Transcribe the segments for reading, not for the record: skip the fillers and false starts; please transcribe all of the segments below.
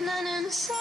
나는 solo.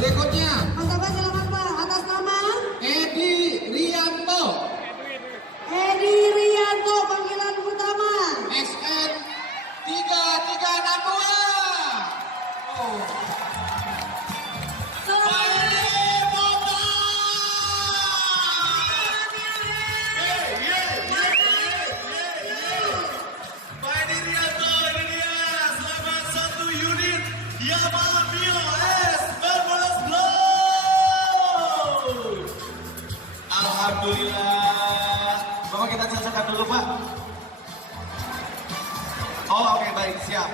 Berikutnya, Mas Abah silakan Pak, atas nama Edi Rianto, Edi Rianto, panggilan utama. SN 3362. Oh. Yamaha Mio S berbolos blow. Alhamdulillah. Bapak kita cocokkan dulu Pak. Oh oke, baik, siap.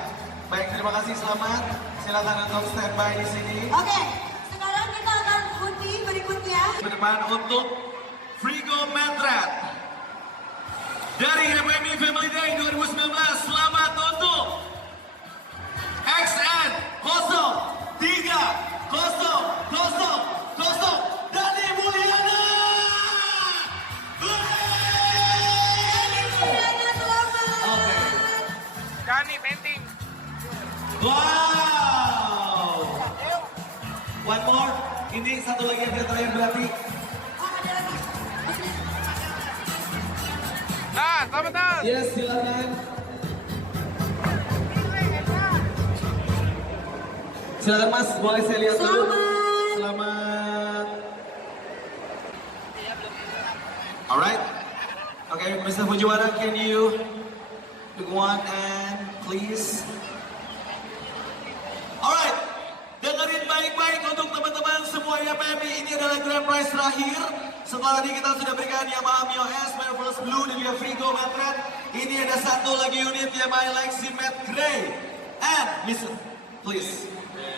Baik, terima kasih, selamat. Silakan untuk standby di sini. Oke, sekarang kita akan undi berikutnya. Ke depan untuk Frigo Metret dari Ypmi Family Day 2019. Selamat untuk XN 030000 Dani Mulyana. Mulyana selamat. Oke. Dani painting. Wow. One more. Ini satu lagi yang terakhir berarti. Oh, ada lagi. Nah, selamat tahun. Yes, silakan. Silakan Mas, boleh saya lihat dulu. Selamat. Selamat. Alright. Okay, Mr. Fujiwara, can you pick one and please? Alright. Dengerin baik-baik untuk teman-teman semua Ypmi. Ini adalah grand prize terakhir. Setelah tadi kita sudah berikan Yamaha Mio S, Marvelous Blue, dan juga Frigo Metret. Ini ada satu lagi unit Yamaha Lexi Matte Grey. And, Mr. Please.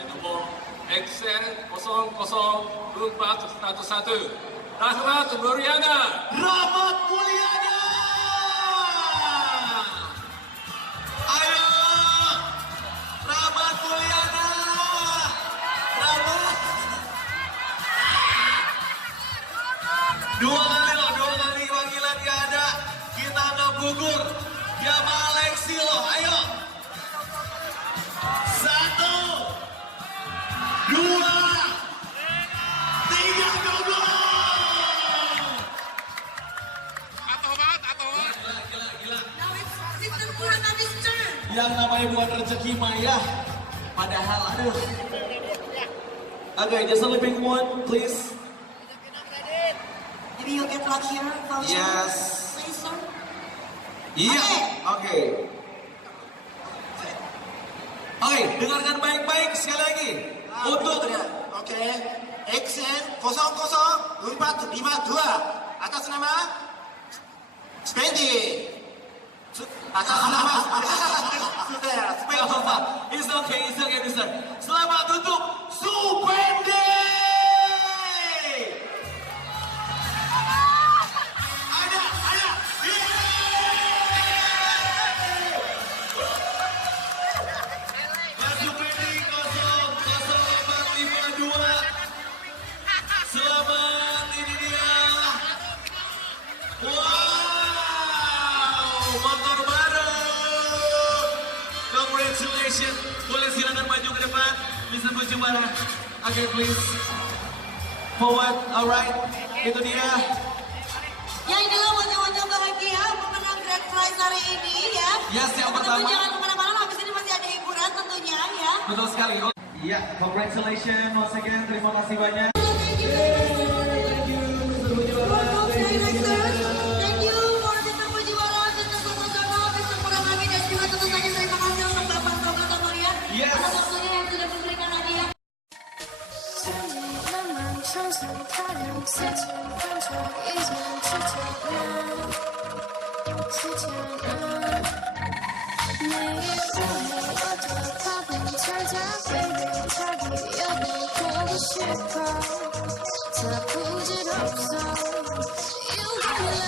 nomor XN 004111 Rahmat Mulyana. Rahmat Mulyana. Ayo, Rahmat Mulyana. Rahmat. Dua kali panggilan gak ada. Kita nggak gugur. Yamaha Lexi loh, ayo. 1, 2, 3, goblok! Atau banget, atau banget. Gila. Now it's Mr. Mulyana's turn. Yang namanya bukan rezeki Maya. Padahal aduh. Okay, just a living one, please. Maybe you'll get luck here, voucher. Yes. Please, sir. Iya. Oke. Oke, dengarkan baik-baik sekali lagi. Untuk Oke, XN 004452 atas nama Spendi. Atas nama sudah Spendi. It's okay, Mister. Selamat untuk Supendi. Ada. Mas Supendi 00452. Selamat, ini dia. Wow, motor baru. Congratulations. Boleh silakan maju ke depan. Bisa Bujubara. Oke, please. Forward, alright. Itu dia. Yang inilah wajah-wajah bahagia pemenang grand prize hari ini ya. Yes, yang Teman-teman pertama. jangan kemana-mana, habis ini masih ada hiburan tentunya ya. Betul sekali. Iya, congratulations once again. Terima kasih banyak. Thank you. Thank you for Sistem Fujiwara, Sistem Profesional, Sistem Kurangami, dan juga tentu saja terima kasih untuk Bapak Toga Tomoria Yes. atas waktunya yang sudah memberikan hadiah. 慢慢长成太阳，四季分成一天之间时间每一个黑我的花瓣悄悄飞离，它不要不过的时候，它不知道走，又回来。